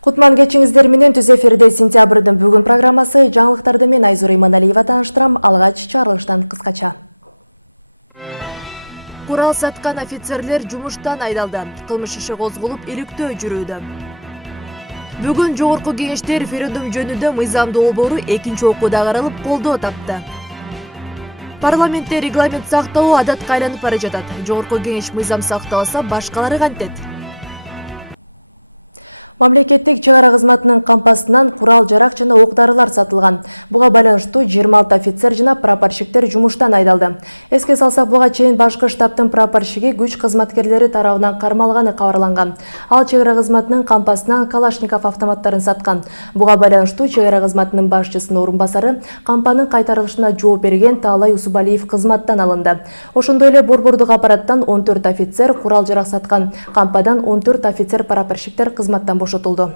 Кутман кечиңиздер менен түз эфирде сентябрдын бүгүн программасы жаңылыктарды мен Айзура Иманалиева тааныштырам. Алгач чыгарылыштан кыскача. Курал саткан офицерлер жумуштан айдалды. Кылмыш иши козголуп, иликтөө жүрүүдө. Бүгүн жогорку кеңеште референдум жөнүндө мыйзамдуу долбоору экинчи окууда каралып, колдоо тапты. Парламентте регламент сактоо адатка айланып бара жатат. Жогорку кеңеш мыйзам сакталса, башкалары кантет? Мамлекеттик чыгара кызматынын кампасынан курал жарак жана ок-дарылар сатылган. Буга байланыштуу 26 офицер жана прапорщиктер жумуштан айдалды. Эске салсак, буга чейин башкы штабтын прапорщиги күч кызматкерлери тарабынан кармалганы кабарланган. Ал чыгара кызматынын кампасынан Калашников автоматтарын саткан. Буга байланыштуу чыгара кызматынын башчысынын орун басары кампанын кайтарылышына жооп берген Таалай Усубалиев кызматтан алынды. Ошондой эле борбордук аппараттан 14 офицер, курал жарак саткан кампадан 14 офицер прапорщиктер кызматтан бошотулду.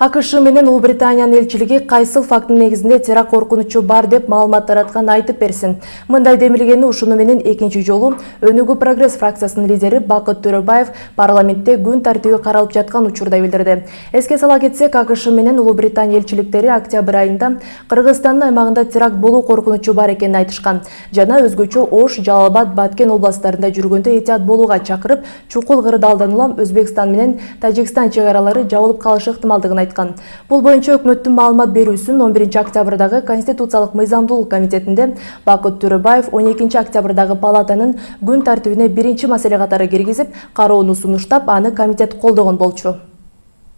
АКШ менен Улуу Британиянын элчилиги кайсыл фактынын негизинде теракт коркунучу бар деп маалымат таратканын айтып берсин. Мындай демилгени ушуну менен экинчи жолу Өнүгүү Прогресс фракциясынын лидери Бакыт Төрөбаев парламентте күн тартиби каралып жаткан учурда билдирди. Эске сала кетсек, АКШ менен Улуу Британия элчиликтери октябрь айында Кыргызстандын аймагында теракт болуу коркунучу бар экенин айтышкан жана өзгөчө Ош, Жалал-Абад, Баткен областтарында жүргөндө этият болууга чакырып, чукул кырдаалдан улам Өзбекстан менен Тажикстан чек аралары жабылып калышы ыктымалдыгын айткан. Бул боюнча өкмөттүн маалымат берүүсүн 11 октябрдагы Конституциялык мыйзамдуулук комитетинде Бакыт Төрөбаев 12 октябрдагы палатанын күн тартибине биринчи маселе катары киргизип, кароону сунуштап, аны комитет колдогон болчу.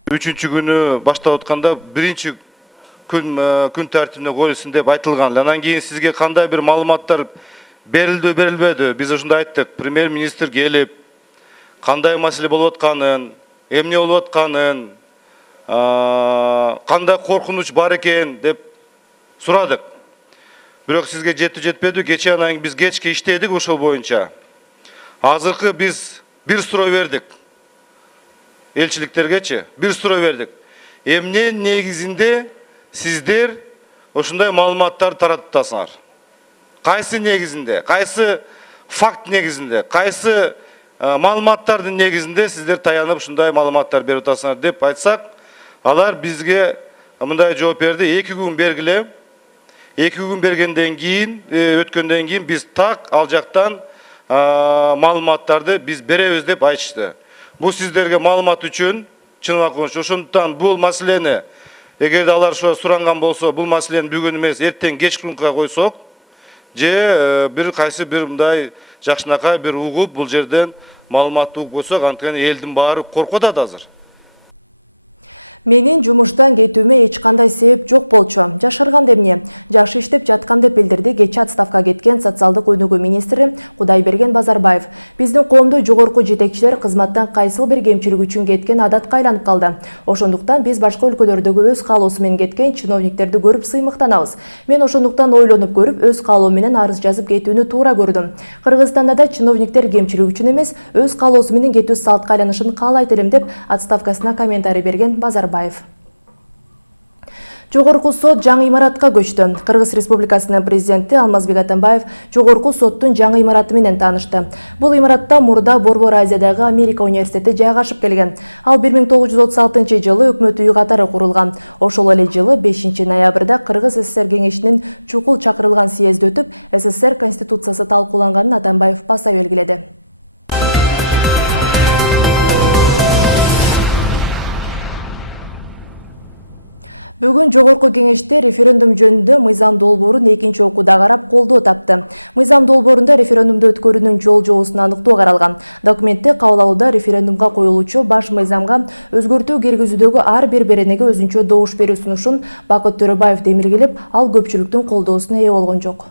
3-чү күнү баштап атканда биринчи күн тартибине коюлсун деп айтылган. Анан кийин сизге кандай бир маалыматтар берилди, берилбеди? Биз ошондо айттык. Премьер-министр келип, кандай маселе болуп атканын, эмне болуп атканын, кандай коркунуч бар экен деп сурадык. Бирок сизге жетпеди. Кечээ анан биз кечке иштедик ошол боюнча. Азыркы биз бир суроо бердик. Элчиликтергечи бир суроо бердик. Эмне негизинде сиздер ошондой маалыматтар таратып атасыңар? Кайсы негизинде, кайсы факт негизинде, кайсы маалыматтардын негизинде сиздер таянып ушундай маалыматтар берип атасыңар деп айтсак, алар бизге мындай жооп берди: 2 күн бергиле. 2 күн бергенден кийин, өткөндөн кийин биз так ал жактан маалыматтарды биз беребиз деп айтышты. Бул сиздерге маалымат үчүн чынын коюш. Ошондуктан бул маселени эгерде алар суранган болсо, бул маселени бүгүн эмес, эртең кечкүнкү койсок, же бир кайсы бир мындай жакшынакай бир угуп бул жерден маалыматты угуп койсок, анткени элдин баары коркуп атат азыр. Менин жумуштан кетүүмө эч кандай себеп жок болчу. Жашырган эмне? Жакшы иштеп жаткан деп билдирди кечээ отставкага кеткен социалдык өнүгүү министри Кудайберген Базарбаев. Биздин коомдо жогорку жетекчилер кызматтан кайсыл бир кемчилик үчүн кеткен адатка айланып калды. Ошондуктан биз башка өлкөлөрдөгү өз каалоосу менен кеткен чиновниктерди көрүп сыймыктанабыз. Мен ошондуктан ойлонуп көрүп, өз каалоом менен арыз жазып кетүүнү туура көрдүм. Кыргызстанда да чиновниктер кемчилик үчүн эмес, өз каалоосу менен кетүү салтка айланышын каалайт элем деп отставкасына комментарий берген Базарбаев. Жогорку сот жаңы имаратка көчтү. Кыргыз Республикасынын президенти Алмазбек Атамбаев жогорку соттун жаңы имараты менен таанышты. Бул имаратта мурда Борбор Азиядагы Америка университети жайгашып келген. Ал 1936 жылы өкмөт үйү катары курулган. Ошол эле жылы 5 ноябрда Кыргыз СССР кеңешинин чукул чакырылган съезди өтүп, СССР конституциясы талкууланганын Атамбаев баса белгиледи. Бүгүн жогорку кеңеште референдум жөнүндө мыйзам долбоорун экинчи окууда карап колдоо тапты. Мыйзам долбоорунда референдумду өткөрүүнүн жол-жобосун аныктоо каралган. Документте кабыл алууда референдумга коюлуучу баш мыйзамга өзгөртүү киргизүүдөгү ар бир беренеге өзүнчө добуш берүү сунушун Бакыт Төрөбаев демилгелеп, ал көпчүлүктүн колдоосуна ээ болгон жок.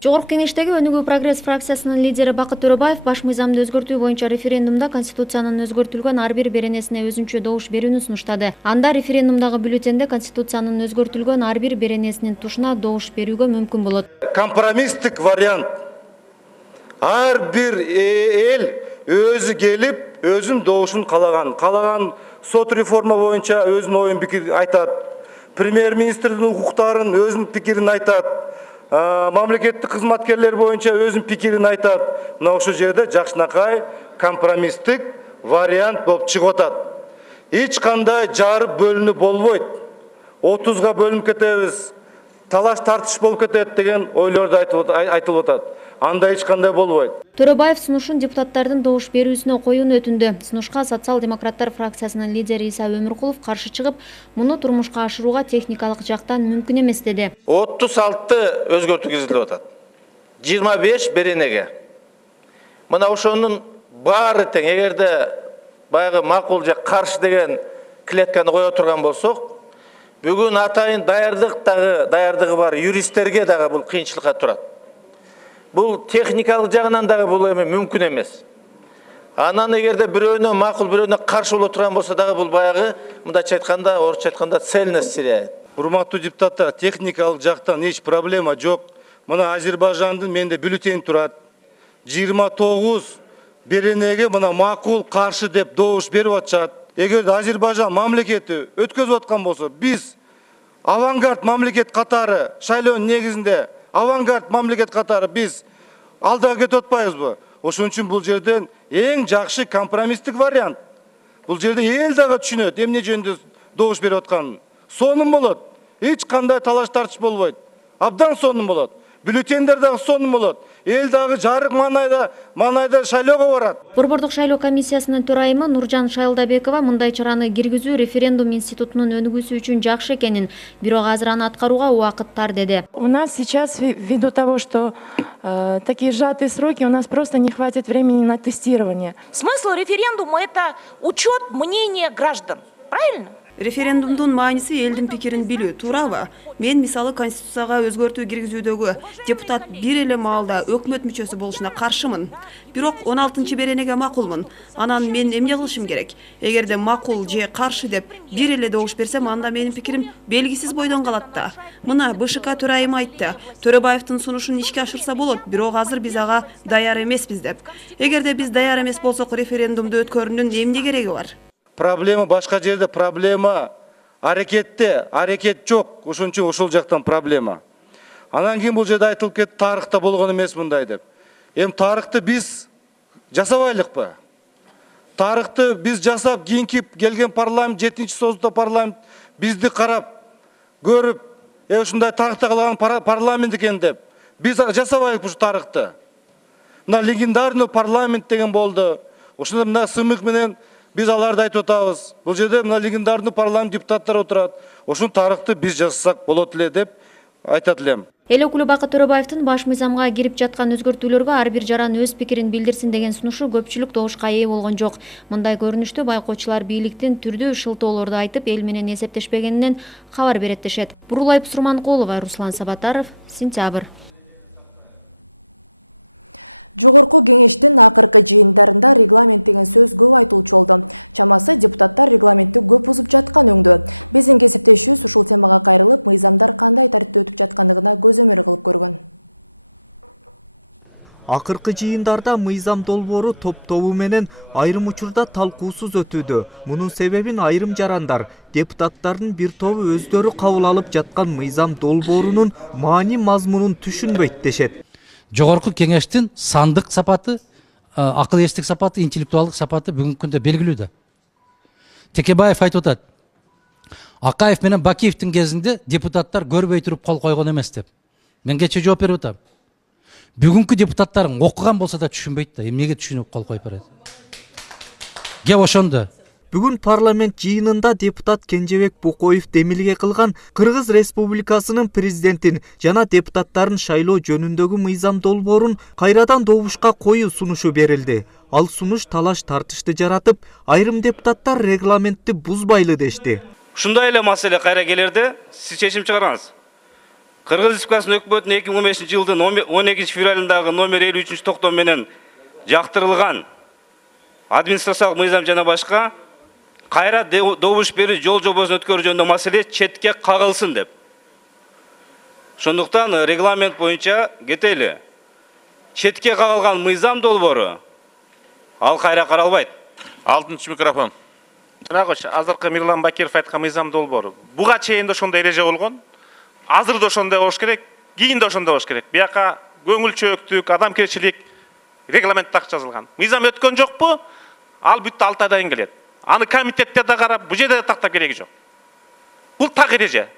Жогорку кеңештеги Өнүгүү Прогресс фракциясынын лидери Бакыт Төрөбаев баш мыйзамды өзгөртүү боюнча референдумда Конституциянын өзгөртүлгөн ар бир беренесине өзүнчө добуш берүүнү сунуштады. Анда референдумдагы бюллетенде Конституциянын өзгөртүлгөн ар бир беренесинин тушуна добуш берүүгө мүмкүн болот. Компромисстик вариант. Ар бир эл өзү келип, өзүнүн добушун каалаган сот реформа боюнча өзүнүн оюн пикирин айтат. Премьер-министрдин укуктарын өзүнүн пикирин айтат. Мамлекеттик кызматкерлер боюнча өзүнүн пикирин айтат. Мына ошол жерде жакшынакай компромисстик вариант болуп чыгып атат. Эч кандай жарып бөлүнүү болбойт. 30га бөлүнүп кетебиз, талаш тартыш болуп кетет деген ойлорду айтылып атат. Анда эч кандай болбойт. Төрөбаев сунушун депутаттардын добуш берүүсүнө коюуну өтүндү. Сунушка социал-демократтар фракциясынын лидери Иса Өмүркулов каршы чыгып, муну турмушка ашырууга техникалык жактан мүмкүн эмес деди. 36 өзгөртүү киргизилип атат. 25 беренеге. Мына ошонун баары тең. Эгерде баягы макул же каршы деген клетканы кое турган болсок, бүгүн атайын даярдыгы бар юристтерге дагы бул кыйынчылыкка турат. Бул техникалык жагынан дагы бул эми мүмкүн эмес. Анан эгерде бирөөнө макул, бирөөнө каршы боло турган болсо дагы бул баягы мындайча айтканда, орусча айтканда цельность теряет. Урматтуу депутаттар, техникалык жактан эч проблема жок. Мына Азербайжандын менде бюллетень турат. 29 беренеге мына макул каршы деп добуш берип атышат. Эгерде Азербайжан мамлекети өткөзүп аткан болсо, биз авангард мамлекет катары шайлоонун негизинде авангард мамлекет катары биз алдыга кетип атпайбызбы? Ошон үчүн бул жерден эң жакшы компромисстик вариант. Бул жерде эл дагы түшүнөт эмне жөнүндө добуш берип атканын. Сонун болот. Эч кандай талаш тартыш болбойт. Абдан сонун болот. Бюллетендер дагы сонун болот. Эл дагы жарык маанайда шайлоого барат. Борбордук шайлоо комиссиясынын төрайымы Нуржан Шайлдабекова мындай чараны киргизүү референдум институтунун өнүгүүсү үчүн жакшы экенин, бирок азыр аны аткарууга убакыт тар деди. У нас сейчас, ввиду того, что такие сжатые сроки, у нас просто не хватит времени на тестирование. Смысл референдума – это учет мнения граждан, правильно? Референдумдун мааниси элдин пикирин билүү, туурабы? Мен мисалы Конституцияга өзгөртүү киргизүүдөгү депутат бир эле маалда өкмөт мүчөсү болушуна каршымын. Бирок 16 беренеге макулмун. Анан мен эмне кылышым керек? Эгерде макул же каршы деп бир эле добуш берсем, анда менин пикирим белгисиз бойдон калат да. Мына БШК төрайымы айтты. Төрөбаевдин сунушун ишке ашырса болот, бирок азыр биз ага даяр эмеспиз деп. Эгерде биз даяр эмес болсок, референдумду өткөрүүнүн эмне кереги бар? Проблема башка жерде, проблема аракетте, аракет жок. Ошон үчүн ошол жактан проблема. Анан кийин бул жерде айтылып кетти, тарыхта болгон эмес мындай деп. Эми тарыхты биз жасабайлыкпы? Тарыхты биз жасап, кийинки келген парламент, 7-чи созда парламент бизди карап, көрүп, ушундай тарыхта калган парламент экен деп. Биз жасабайлыкпы ушу тарыхты? Мына легендарный парламент деген болду. Ошондо мына сымык менен biz аларды айтып атабыз. Бул жерде мына легендарный парламент депутаттары отурат. Ошон тарыхты биз жазсак болот эле деп айтат элем. Эл өкүлү Бакыт Төрөбаевдин баш мыйзамга кирип жаткан өзгөртүүлөргө ар бир жаран өз пикирин билдирсин деген сунушу көпчүлүк добушка ээ болгон жок. Мындай көрүнүштө байкоочулар бийликтин түрдүү шылтоолорду айтып, эл менен эсептешпегенинен кабар берет дешет. Бурулай Сурманкулова, Руслан Сабатаров, Сентябрь. Жогорку кеңештин акыркы жыйындарында регламент деген сөз көп айтылчу болду. Чамасы депутаттар регламентти көп бузуп жаткан өңдө. Биздин кесиптешүүбүз ушул темага кайрылып, мыйзамдар кандай тартипте өтүп жаткандыгына көзөмөл кылып көргөн. Акыркы жыйындарда мыйзам долбоору топ-тобу менен айрым учурда талкуусуз өтүүдө. Мунун себебин айрым жарандар, депутаттардын бир тобу өздөрү кабыл алып жаткан мыйзам долбоорунун маани мазмунун түшүнбөйт дешет. Жогорку кеңештин сандык сапаты, акыл эстик сапаты, интеллектуалдык сапаты бүгүнкү күндө белгилүү да. Текебаев айтып атат. Акаев менен Бакиевдин кезинде депутаттар көрбөй туруп кол койгон эмес деп. Мен кече жооп берип атам. Бүгүнкү депутаттарың окуган болсо да түшүнбөйт да, эмнеге түшүнүп кол коюп берет. Кеп ошондо. Бүгүн парламент жыйынында депутат Кенжебек Букоев демилге кылган Кыргыз Республикасынын президентин жана депутаттарын шайлоо жөнүндөгү мыйзам долбоорун кайрадан добушка коюу сунушу берилди. Ал сунуш талаш тартышты жаратып, айрым депутаттар регламентти бузбайлы дешти. Ушундай эле маселе кайра келерде сиз чечим чыгарыңыз. Кыргыз Республикасынын өкмөтүнүн 2015-жылдын 12-февралындагы номер 53-токтом менен жактырылган администрациялык мыйзам жана башка кайра добуш берүү жол жобосун өткөрүү жөнүндө маселе четке кагылсын деп. Ошондуктан регламент боюнча кетели. Четке кагылган мыйзам долбоору ал кайра каралбайт. 6-чы микрофон. Жанагы азыркы Мирлан Бакиров айткан мыйзам долбоору. Буга чейин да ошондой эреже болгон. Азыр да ошондой болуш керек, кийин да ошондой болуш керек. Бияка көңүлчөөктүк, адамгерчилик регламент так жазылган. Мыйзам өткөн жокпу? Ал бүтті 6 айдан келеді. Аны комитетте де қарап, бұл жерде тақтап керегі жоқ. Бұл так ереже.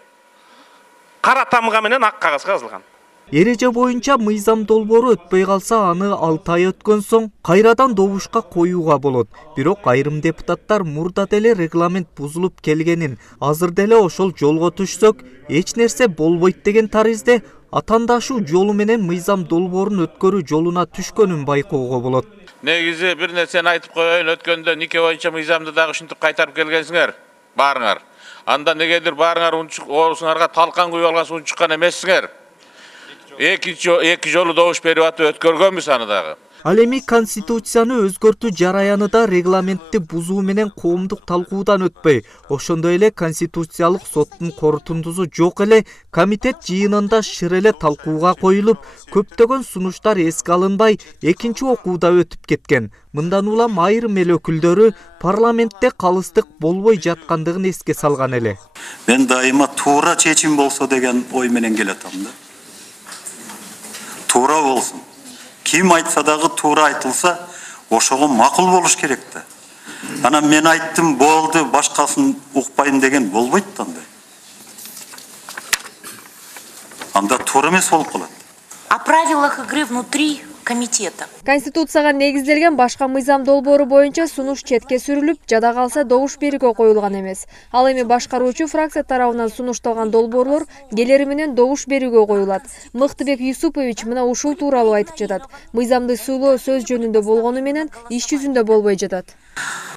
Қара тамға менен ақ қағазға жазылған. Эреже боюнча мыйзам долбоору өтпөй калса аны 6 ай өткөн соң кайрадан добушка коюуга болот. Бирок айрым депутаттар мурда деле регламент бузулуп келгенин, азыр деле ошол жолго түшсөк, эч нерсе болбойт деген таризде атандашуу жолу менен мыйзам долбоорун өткөрүү жолуна түшкөнүн байкоого болот. Негизи бир нерсени айтып коеюн, өткөндө нике боюнча мыйзамды дагы ушинтип кайтарып келгенсиңер, баарыңар. Анда негедир баарыңар орусуңарга талкан куюп алган унчуккан эмессиңер. Эки жолу добуш берип атып өткөргөнбүз аны дагы. Ал эми конституцияны өзгөртүү жараянында регламентти бузуу менен коомдук талкуудан өтпөй, ошондой эле конституциялык соттун корутундусу жок эле комитет жыйынында шыр эле талкууга коюлуп, көптөгөн сунуштар эске алынбай, экинчи окууда өтүп кеткен. Мындан улам айрым эл өкүлдөрү парламентте калыстык болбой жаткандыгын эске салган эле. Мен дайыма туура чечим болсо деген ой менен келатам да. Туура болсун. Ким айтса дагы туура айтылса, ошого макул болуш керек да. Ана мен айттым болду, башкасын укпайм деген болбойт да андай. Анда туура эмес болуп калат. О правилах игры внутри комитета. Конституцияга негизделген башка мыйзам долбоору боюнча сунуш четке сүрүлүп, жада калса добуш берүүгө коюлган эмес. Ал эми башкаруучу фракция тарабынан сунушталган долбоорлор келери менен добуш берүүгө коюлат. Мыктыбек Юсупович мына ушул тууралуу айтып жатат. Мыйзамды сүйлөө сөз жөнүндө болгону менен иш жүзүндө болбой жатат.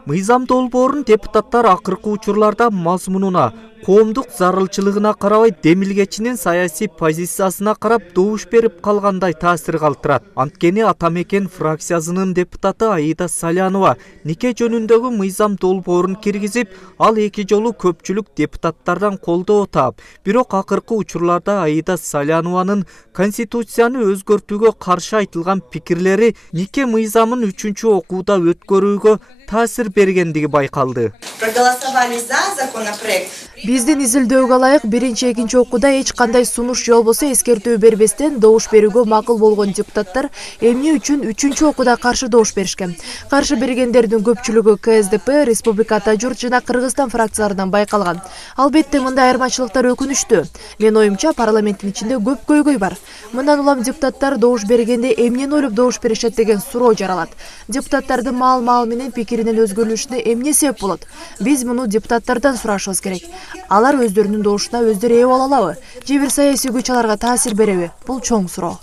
Мыйзам долбоорун депутаттар акыркы учурларда мазмунуна, коомдук зарылчылыгына карабай демилгечинин саясий позициясына карап добуш берип калгандай таасир калтырат. Анткени Атамекен фракциясынын депутаты Аида Салянова нике жөнүндөгү мыйзам долбоорун киргизип, ал эки жолу көпчүлүк депутаттардан колдоо таап. Бирок акыркы учурларда Аида Салянованын конституцияны өзгөртүүгө каршы айтылган пикирлери нике мыйзамын 3-чү окууда өткөрүүгө таасир бергендиги байкалды. Проголосовали за законопроект. Биздин изилдөөгө ылайык биринчи экинчи окууда эч кандай сунуш болбосо эскертүү бербестен добуш берүүгө макул болгон депутаттар эмне үчүн 3-чү окууда каршы добуш беришкен. Каршы бергендердин көпчүлүгү КСДП, Республика Ата журт жана Кыргызстан фракцияларынан байкалган. Албетте мындай айырмачылыктар өкүнүчтүү. Мен оюмча парламенттин ичинде көп көйгөй бар. Мындан улам депутаттар добуш бергенде эмнени ойлоп добуш беришет деген суроо жаралат. Депутаттардын маал менен пикиринин өзгөрүлүшүнө эмне себеп болот? Биз муну депутаттардан сурашыбыз керек. Алар өздөрүнүн добушуна өздөрү ээ боло алабы? Же бир саясий күч аларга таасир береби? Бул чоң суроо.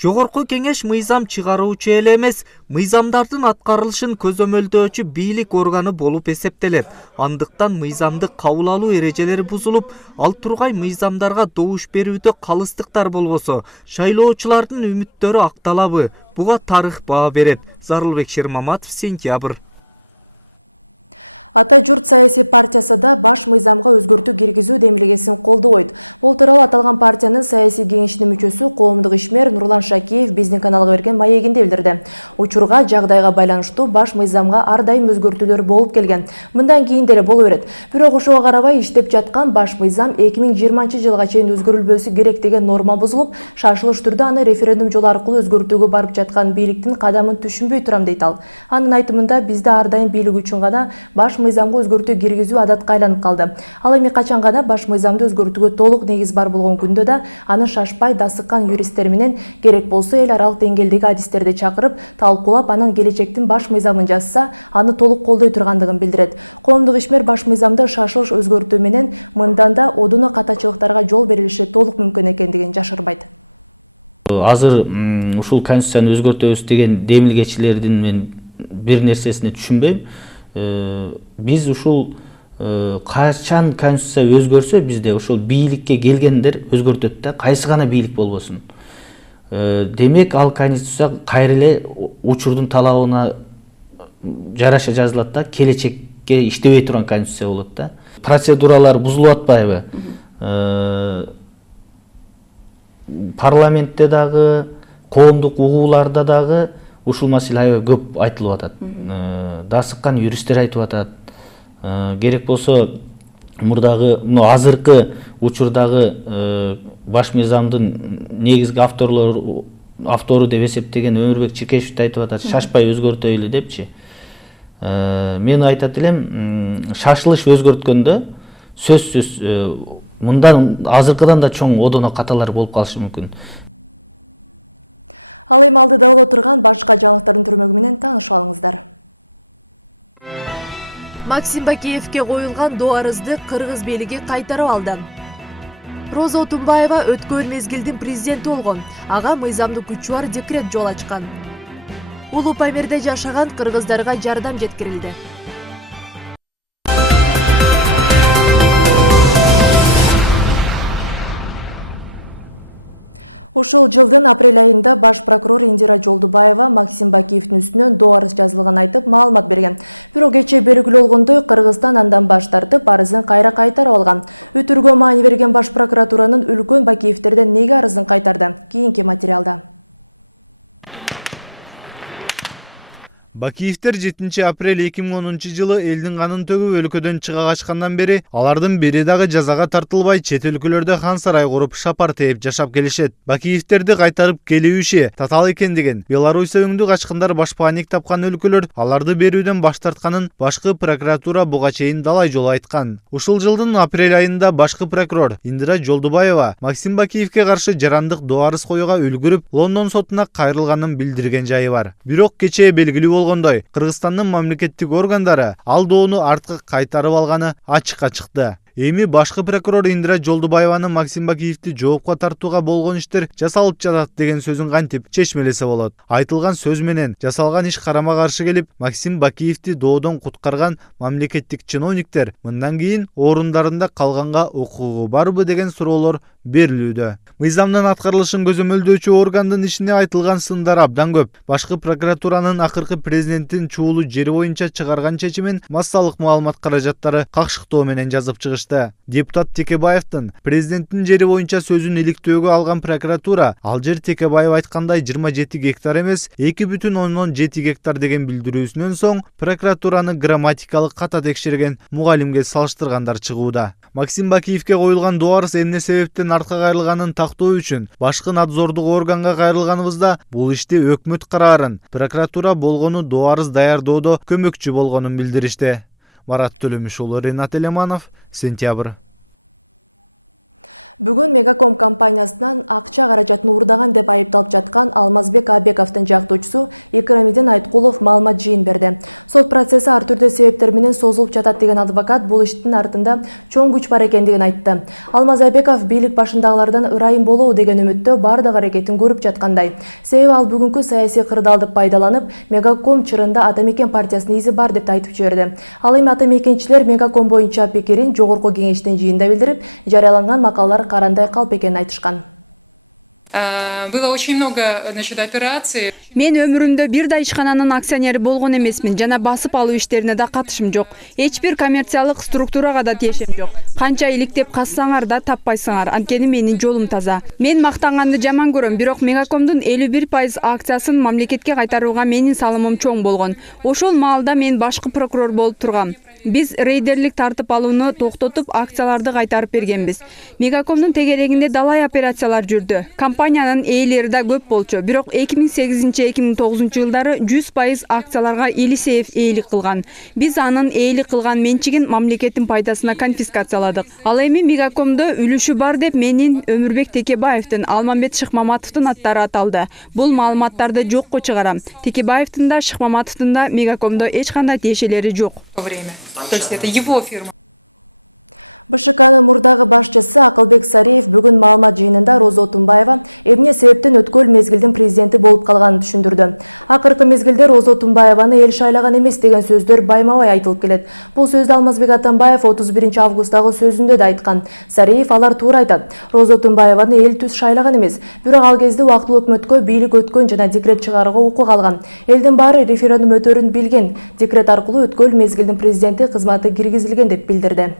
Жогорку кеңеш мыйзам чыгаруучу эле эмес, мыйзамдардын аткарылышын көзөмөлдөөчү бийлик органы болуп эсептелет. Андыктан мыйзамды кабыл алуу эрежелери бузулуп, ал тургай мыйзамдарга добуш берүүдө калыстыктар болбосо, шайлоочулардын үмүттөрү акталабы? Буга тарых баа берет. Зарылбек Шермаматов, Сентябрь. Ата журт саясий партиясы да баш мыйзамга өзгөртүү киргизүү демилгесин колдобойт. Бул тууралуу аталган партиянын саясий кеңешинин мүчөсү коомдук ишмер Нурлан Шакиев биздин каналга берген маегинде билдирди. Учурга жагдайга байланыштуу баш мыйзамга ар дайым өзгөртүүлөр болуп келген. Мындан кийин деле боло берет. Бирок ошого карабай иштеп жаткан баш мыйзам 2020-жылга чейин өзгөрүлбөсү керек деген норма бузулуп, шашылыш түрдө аны референдум жолу аркылуу өзгөртүүгө барып жаткан бийликтин кадамын түшүнбөй турам дейт ал. Анын айтымында бизде ар дайым бийлик үчүн гана баш мыйзамга өзгөртүү киргизүү адатка айланып калды. Ал эми качан гана баш мыйзамды өзгөртүүгө толук негиз бар болгон күндө да аны шашпай дасыккан юристтер менен керек болсо эл аралык деңгээлдеги адистерди чакырып, талкуулап, анан келечектин баш мыйзамын жазса, аны толук колдой тургандыгын билдирет. Коомдук ишмер баш мыйзамды шашылыш өзгөртүү менен мындан да одуно катачылыктарга жол берилиши толук мүмкүн экендигин жашырбайт. Азыр ушул конституцияны өзгөртөбүз деген демилгечилердин мен бир нерсесине түшүнбөйм. Биз ушул качан конституция өзгөрсө бизде ушул бийликке келгендер өзгөртөт да, кайсы гана бийлик болбосун. Демек ал конституция кайра эле учурдун талабына жараша жазылат да, келечекке иштебей турган конституция болот да. Процедуралар бузулуп атпайбы? Парламентте дагы, коомдук угууларда дагы ушул маселе аябай көп айтылып атат. Дасыккан юристтер айтып атат. Керек болсо мурдагы, азыркы учурдагы баш мыйзамдын негизги авторлору автору деп эсептеген Өмүрбек Чиркешев айтып атат, шашпай өзгөртөйлү депчи. Мен айтат элем, шашылыш өзгөрткөндө сөзсүз мындан азыркыдан да чоң одоно каталар болуп калышы мүмкүн. Ал эми алдыда боло турган башка жаңылыктардын түрмөгү менен таанышып алыңыздар. Максим Бакиевке коюлган доо арызды кыргыз бийлиги кайтарып алды. Роза Отунбаева өткөн мезгилдин президенти болгон. Ага мыйзамдуу күчү бар декрет жол ачкан. Улуу Памирде жашаган кыргыздарга жардам жеткирилди. Ушул жылдын апрель айында баш прокурор Индира Жолдубаева Максим Бакиевдин үстүнөн доо арыз жазылган айтып маалымат берген. Бирок кечээ белгилүү болгондой Кыргызстан андан баш тартып арызын кайра кайтарып алган. Өтүргө маани берген баш прокуратуранын өлкөн Бакиевтерден неге арызын кайтарды? Кийинки материалда. Бакиевтер 7 апрель 2010 жылы элдин канын төгүп өлкөдөн чыга качкандан бери алардын бири дагы жазага тартылбай чет өлкөлөрдө хан сарай куруп шапар тээп жашап келишет. Бакиевтерди кайтарып келүү иши татаал экендигин, Беларусь өңдү качкындар башпаанник тапкан өлкөлөр аларды берүүдөн баш тартканын башкы прокуратура буга чейин далай жолу айткан. Ушул жылдын апрель айында башкы прокурор Индира Жолдубаева Максим Бакиевке каршы жарандык доо арыз коюуга үлгүрүп, Лондон сотуна кайрылганын билдирген жайы бар. Бирок кечээ белгилүү Кыргызстандын мамлекеттик органдары ал доону артка кайтарып алганы ачыкка чыкты. Эми башкы прокурор Индира Жолдубаеваны Максим Бакиевди жоопко тартууга болгон иштер жасалып жатат деген сөзүн кантип чечмелесе болот. Айтылган сөз менен жасалган иш карама каршы келип, Максим Бакиевди доодон куткарган мамлекеттик чиновниктер мындан кийин орундарында калганга укугу барбы деген суроолор берилүүдө. Мыйзамдын аткарылышын көзөмөлдөөчү органдын ишине айтылган сындар абдан көп. Башкы прокуратуранын акыркы президенттин чуулу жери боюнча чыгарган чечимин массалык маалымат каражаттары какшыктоо менен жазып чыгышты. Депутат Текебаевдин президенттин жери боюнча сөзүн иликтөөгө алган прокуратура ал жер Текебаев айткандай 27 гектар эмес 2,7 гектар деген билдирүүсүнөн соң прокуратураны грамматикалык ката текшерген мугалимге салыштыргандар чыгууда. Максим Бакиевке коюлган доо арыз эмне себептен артка кайрылганын тактоо үчүн башкы надзордук органга кайрылганыбызда бул ишти өкмөт караарын, прокуратура болгону доо арыз даярдоодо көмөкчү болгонун билдиришти. Марат Төлөмүш уулу, Ренат Элеманов, Сентябрь. Бүгүн Мегаком компаниясынан акча каражатын уурдаган деп айыпталып жаткан Алмазбек Абековдун жактоочусу Икрамидин Айткулов маалымат жыйын берди. Сот процесси ар түрдүү себептер менен созулуп жатат деген адвокат бул иштин артында чоң күч бар экендигин айтты. Алмаз Абеков бийлик башындагылардан ырайым болуу деген үмүттө бардык аракетин көрүп жаткандай. Себеби ал бүгүнкү саясий кырдаалды пайдаланып, Мегаком чырында Атамекен партиясынын изи бар деп айтып жиберди. Ал эми Атамекенчилер Мегаком боюнча пикирин жогорку кеңештин жыйында билдирип, жарыяланган макалалар карандай калп экенин айтышкан. Было очень много, операций. Мен өмүрүмдө бир да ишкананын акционери болгон эмесмин, жана басып алуу иштерине да катышым жок. Эч бир коммерциялык структурага да тиешим жок. Канча иликтеп кассаңар да таппайсыңар, анткени менин жолум таза. Мен мактанганды жаман көрөм, бирок Мегакомдун 51% акциясын мамлекетке кайтарууга менин салымым чоң болгон. Ошол маалда мен башкы прокурор болуп тургам. Биз рейдерлик тартып алууну токтотуп, акцияларды кайтарып бергенбиз. Мегакомдун тегерегинде далай операциялар жүрдү. Компаниянын ээлери да көп болчу, бирок 2008-2009 жылдары 100% акцияларга Елисеев ээлик кылган. Биз анын ээлик кылган менчигин мамлекеттин пайдасына конфискацияладык. Ал эми Мегакомдо үлүшү бар деп менин, Өмүрбек Текебаевдин, Алмамбет Шыкмаматовдун аттары аталды. Бул маалыматтарды жокко чыгарам. Текебаевдин да, Шыкмаматовдун да Мегакомдо эч кандай тиешелери жок. То есть это его фирма. БШКнын мурдагы башчысы Акылбек Сариев бүгүн маалымат жыйынында Роза Отунбаева эмне себептен өткөл мезгилдин президенти болуп калганын түшүндүрдү. Акыркы мезгилде Роза Отунбаеваны эл шайлаган эмес деген сөздөр байма-бай айтылып келет. Бул сөздү Алмазбек Атамбаев 31 августагы сөзүндө да айткан. Сариев алар туура айтат. Роза Отунбаеваны эл түз шайлаган эмес. Бирок ал кезде убактылуу өкмөткө бийлик өткөн жана декрет чыгарууга укук алган. Элдин баары референдум өтөрүн билген. Декрет аркылуу өткөл мезгилдин президенти кызматы киргизилген деп билдирди.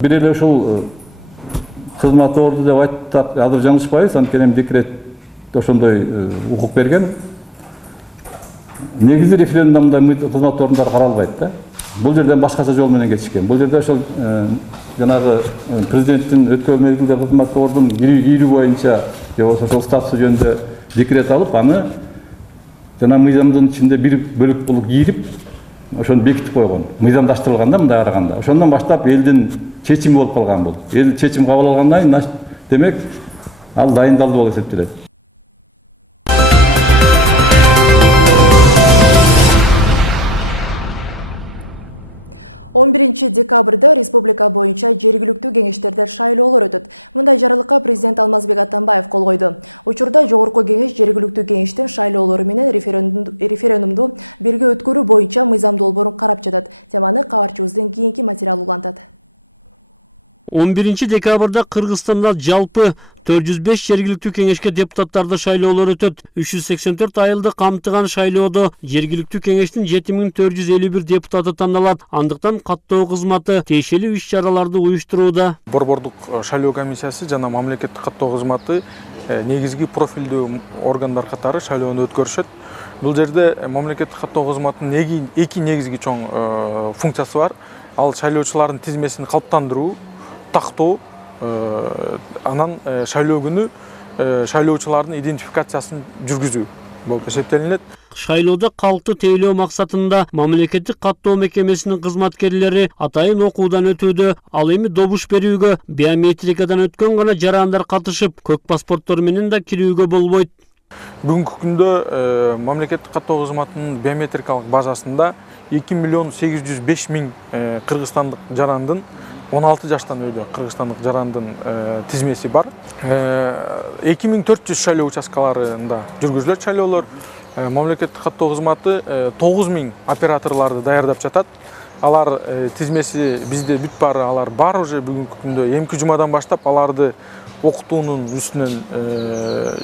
Бир эле ушул кызмат орду деп айтсак азыр жаңылышпайбыз, анткени декрет ошондой укук берген. Негизи референдумда кызмат ордундары каралбайт да. Бул жерден башкача жол менен кетишкен. Бул жерде ошол жанагы президенттин өткөн мезгилде кызмат ордун кирүү боюнча же болбосо ошол статусу жөнүндө декрет алып, аны жана мыйзамдын ичинде бир бөлүк болуп кийирип, ошону бекитип койгон. Мыйзамдаштырылган да мындай караганда. Ошондон баштап элдин чечими болуп калган бул. Эл чечим кабыл алгандан кийин, демек, ал дайындалды болуп эсептелет. 11 декабрда республика боюнча жергиликтүү кеңештерде шайлоолор өтөт. Мындай жарылыкка президент Алмазбек Атамбаев кол койду. Учурда жогорку кеңеш жергиликтүү кеңештин шайлоолору менен референдумду бирге өткөрүү боюнча мыйзам долбоорун карап жатат. Теманы кабарчыбыздын кийинки материалы улантат. 11 декабрда Кыргызстанда жалпы 405 жергиликтүү кеңешке депутаттарды шайлоолор өтөт. 384 айылды камтыган шайлоодо жергиликтүү кеңештин 7451 депутаты тандалат. Андыктан каттоо кызматы тиешелүү иш-чараларды уюштурууда. Борбордук шайлоо комиссиясы жана мамлекеттик каттоо кызматы негизги профилдүү органдар катары шайлоону өткөрүшөт. Бул жерде мамлекеттик каттоо кызматынын эки негизги чоң функциясы бар. Ал шайлоочулардын тизмесин калыптандыруу, тактоо, анан шайлоо күнү шайлоочулардын идентификациясын жүргүзүү болуп эсептелинет. Шайлоодо калкты тейлөө максатында мамлекеттик каттоо мекемесинин кызматкерлери атайын окуудан өтүүдө. Ал эми добуш берүүгө биометрикадан өткөн гана жарандар катышып, көк паспорттор менен да кирүүгө болбойт. Бүгүнкү күндө мамлекеттик каттоо кызматынын биометрикалык базасында 2 миллион 805 миң кыргызстандык жарандын 16 жаштан өйдө кыргызстандык жарандын тизмеси бар. 2400 шайлоо участкаларында жүргүзүлөт шайлоолор. Мамлекеттик каттоо кызматы 9000 операторларды даярдап жатат. Алар тизмеси бизде бүт бары, алар бар уже бүгүнкү күндө. Эмки жумадан баштап аларды окутуунун үстүнөн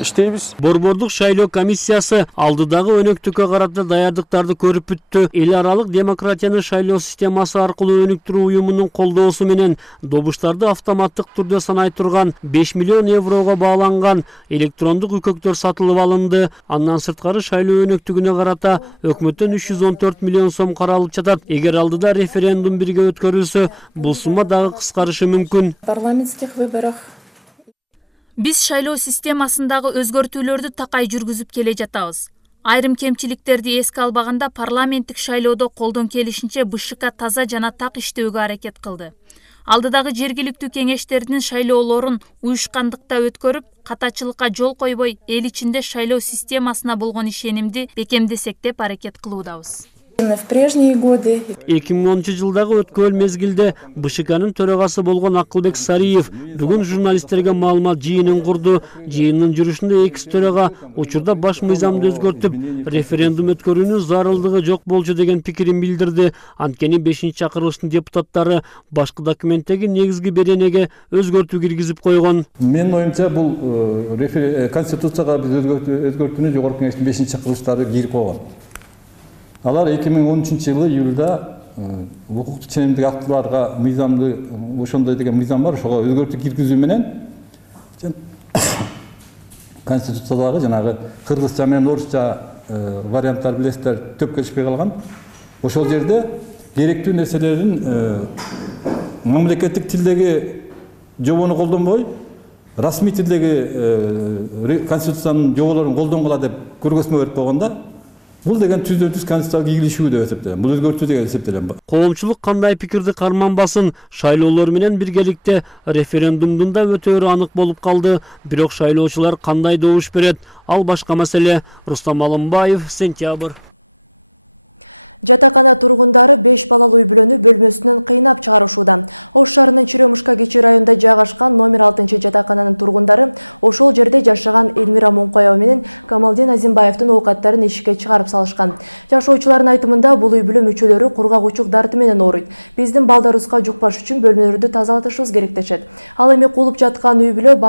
иштейбиз. Борбордук шайлоо комиссиясы алдыдагы өнөктүккө карата даярдыктарды көрүп бүттү. Эл аралык демократияны шайлоо системасы аркылуу өнүктүрүү уюмунун колдоосу менен добуштарды автоматтык түрдө санай турган 5 миллион еврого бааланган электрондук үкөктөр сатылып алынды. Андан сырткары шайлоо өнөктүгүнө карата өкмөттөн 314 миллион сом каралып жатат. Эгер алдыда референдум бирге өткөрүлсө, бул сумма дагы кыскарышы мүмкүн. Парламентских выборах Биз шайлоо системасындагы өзгөртүүлөрдү такай жүргүзүп келе жатабыз. Айрым кемчиликтерди эске албаганда парламенттик шайлоодо колдон келишинче БШК таза жана так иштөөгө аракет кылды. Алдыдагы жергиликтүү кеңештердин шайлоолорун уюшкандыкта өткөрүп, катачылыкка жол койбой, эл ичинде шайлоо системасына болгон ишенимди бекемдесек деп аракет кылуудабыз. в прежние годы. 2010 жылдагы өткөл мезгилде БШКнын төрагасы болгон Акылбек Сариев бүгүн журналисттерге маалымат жыйынын курду. Жыйындын жүрүшүндө экс төрага учурда баш мыйзамды өзгөртүп, референдум өткөрүүнүн зарылдыгы жок болчу деген пикирин билдирди. Анткени 5-чакырылыштын депутаттары башкы документтеги негизги беренеге өзгөртүү киргизип койгон. Менин оюмча бул конституцияга биз өзгөртүүнү жогорку кеңештин 5-чакырылыштары кирип койгон. Алар 2013 жылы июлда укуктук ченемдик актыларга мыйзамды ошондой деген мыйзам бар, ошого өзгөртүү киргизүү менен конституциядагы жанагы кыргызча менен орусча варианттар билесиздер төп келишпей калган. Ошол жерде керектүү нерселерин мамлекеттик тилдеги жобону колдонбой, расмий тилдеги конституциянын жоболорун колдонгула деп көргөзмө берип койгонда, бул деген түздөн-түз конституцияга кийилишүү деп эсептелем. Бул өзгөртүү деген эсептелем. Коомчулук кандай пикирди карманбасын, шайлоолор менен биргеликте референдумдун да өтөөрү анык болуп калды. Бирок шайлоочулар кандай добуш берет? Ал башка маселе. Рустам Алымбаев, Сентябрь. Жатакана тургундары 5 балалуу үй бүлөнү бөлмөсүнөн кыйнап чыгарышууда. Ош шаарынын Черемушка кичи районунда жайгашкан номер 6 жатакананын тургундары ошол жерде жашаган Элмира Монкоева менен Камалдин Азимбаевдин оокаттарын эшикке чыгарып салышкан. Жашоочулардын айтымында бул үй бүлө мүчөлөрү кургак учук дарты менен ооруйт. Биздин балдарыбызга жукпаш үчүн бөлмөлөрдү тазалатышыбыз керек дешет. Ал эми кулуп жаткан үй бүлө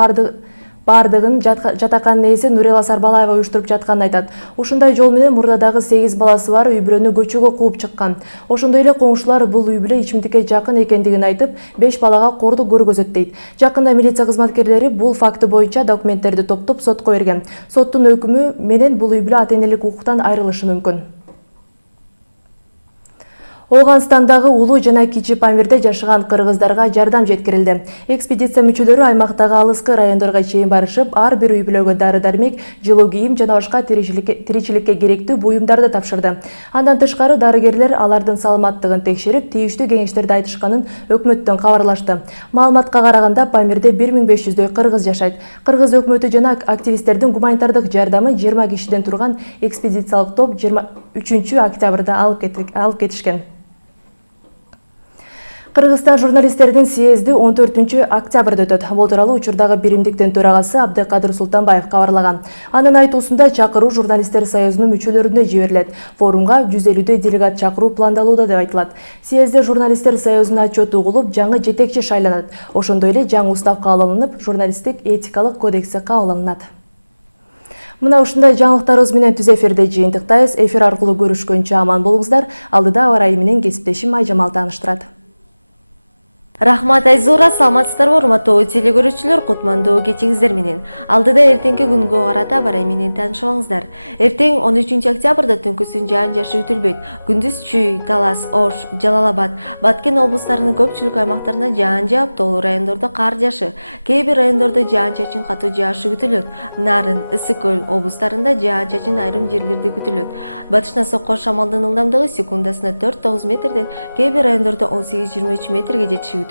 бардыгын жатаканын ээси Нурела Сарбалаева уюштуруп жатканын айтат. Ушундай жол менен мурдадагы 8 баласы бар үй бүлөнү көчөгө кууп чыккан. Ошондой эле коңшулар бул үй бүлө ичимдикке жакын экендигин айтып, 5 балага кордук көргөзөт дейт. Жакында милиция кызматкерлери бул факты боюнча документтерди топтоп сотко берген. Соттун өкүмү менен бул үй бүлө ата-энелик укуктан айрылышы мүмкүн. Оғанстандагы улуу жана кичи Памирде жашаган кыргыздарга жардам жеткирилди. Экспедиция мүчөлөрү аймактагы алыскы райондорго чейин барышып, ар бир үй бүлөгө дары-дармек, жылуу кийим жана башка тиричиликке керектүү буюмдарды тапшырды. Андан тышкары дарыгерлер алардын саламаттыгын текшерип, тийиштүү кеңештерди айтышканын өкмөттөн кабарлашты. Маалыматка караганда Памирде 1500дөй кыргыз жашайт. Кыргыз өкмөтү жана активисттердин гуманитардык жардамы 20 кишиден турган экспедициялык топ 23 октябрда алып кетишкен. Кыргызстан журналисттердин съезди 14 октябрда өтөт. Бул тууралуу учурдагы биримдиктин төрагасы Абдыкадыр Султанбаев кабарлаган. Анын айтуусунда чакыруу журналисттер союзунун мүчөлөрүнө жиберилет. Форумга 150дөй делегат чакыруу пландалууда деп айтылат. Съезде журналисттер союзуна отчет угулуп, жаңы жетекчи шайланат. Ошондой эле жаңы устав кабыл журналисттик этикалык кодекси кабыл. Мына ушундай жаңылыктарыбыз менен түз эфирде жыйынтыктайбыз. Эфир аркылуу көрүшкөнчө аман болуңуздар. Алдыда аба ырайы менен кесиптешим Айжамал тааныштырат. Рахмат Айзура, саламатсыздарбы урматтуу телекөрүүчүлөр, кутмандуу кечиңиздер менен. Алдыда эртеңки күнгө карата барай менен таанышып алыңыздар. Эртең 13 октябрда түнкүсүн жаан-жашын күтүлбөйт. Күндүз Чүй, Талас, Ош, Жалал-Абад, Баткен облустарынын көпчүлүк аймактарында жаан жаап, тоолуу райондордо кар жаашы, кээ бир райондордо жаан-чачын катуу жаашы күтүлөт. Нарын, Ысык-Көл облустарында жаан-чачын айрым жерлерде күтүлөт. Батыштан соккон шамалдын ылдамдыгы секундасына 4-9 метрден, кээ бир райондордо 18-23 метрге жетиши.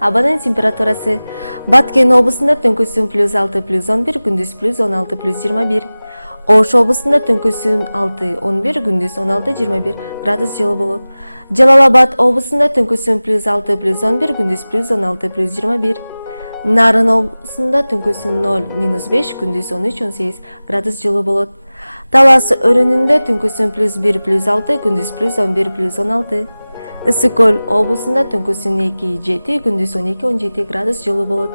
Абанын температурасы Баткен облусунда түнкүсүн +6 +11, күндүз +16 +21. Ош облусунда түнкүсүн 6-11, күндүз 16-21 градус жылы болот. Жалал-Абад облусунда түнкүсүн +6 +11, күндүз +16 +21. Нарын облусунда түнкүсүн 0-5, күндүз 13-18 градус жылы болот. Талас өрүнүндө түнкүсүн +1 +6, күндүз +11 +16. Ысык-Көл облусунда түнкүсүн 2-7, күндүз 12-17 градус жылы болот.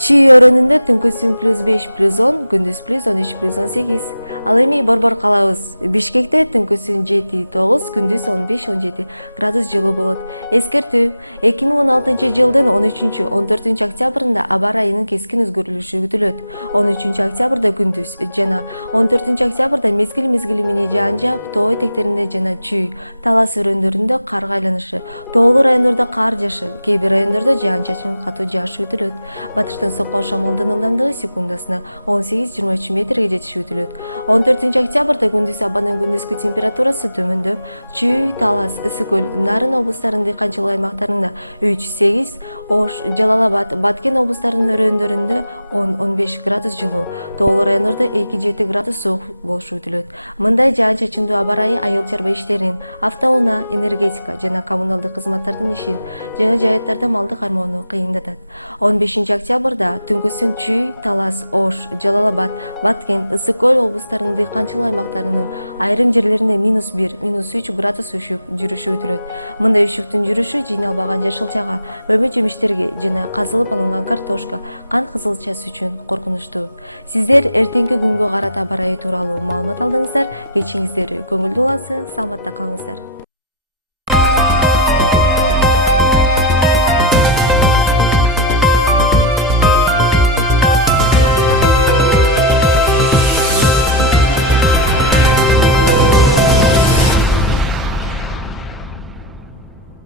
Чүй өрүнүндө түнкүсүн +5 +10, күндүз +13 +18. Ал эми Борбор калабыз. Бишкекте түнкүсүн 7-9, күндүз 15-17 градус жылы болот. Эскертүү: 2016 жылдын 13-14 октябрында аба ырайынын кескин өзгөрүлүшү күтүлөт. 13 октябрда күндүз жана 14 октябрда мезгил менен жаан жаап, тоо этектеринде жана Чүй, Талас өрөндөрүндө карга айланышы, тоолуу райондордо кар жаашы, кээ бир райондордо жаан-чачын катуу жаашы күтүлөт. Батыштан соккон шамалдын ылдамдыгы секундасына 18-23 метрге жетиши күтүлөт. 14 октябрда күндүз абанын күндүзгү температурасы төмөндөп, Чүй, Талас, Ысык-Көл, Нарын облустарынын дыйканчылык аймактарында 3-8, Ош, Жалал-Абад, Баткен облустарынын өрөөндөрүндө 10-15 градус жылуу, тоолуу райондордо 2-7 градус суук болушу күтүлөт. Мындай жаан-чачындуу аба ырайы айыл чарба иштерин, автоунаа, энергетика жана коммуналдык кызматтардын ишин жана жайыттарда малды кармоону кыйындатат. 15 октябрда түнкүсүн Чүй, Талас, Ош, Жалал-Абад, Баткен, Ысык-Көл облустарынын дыйканчылык аймактарынын айрым жерлеринде -1, -3 градус үшүк жүрүшү күтүлөт. Мындай үшүктүн жүрүшү жыйналбаган жашылчага, өмө-жемиштерге жана казылып алынган картошка, кант кызылчасы үчүн коркунучтуу. Сиздер эртеңки күнгө карата аба ырайы тууралуу маалымат алдыңыздар. Кечиңиздер көңүлдүү улансын, саламатта калыңыздар.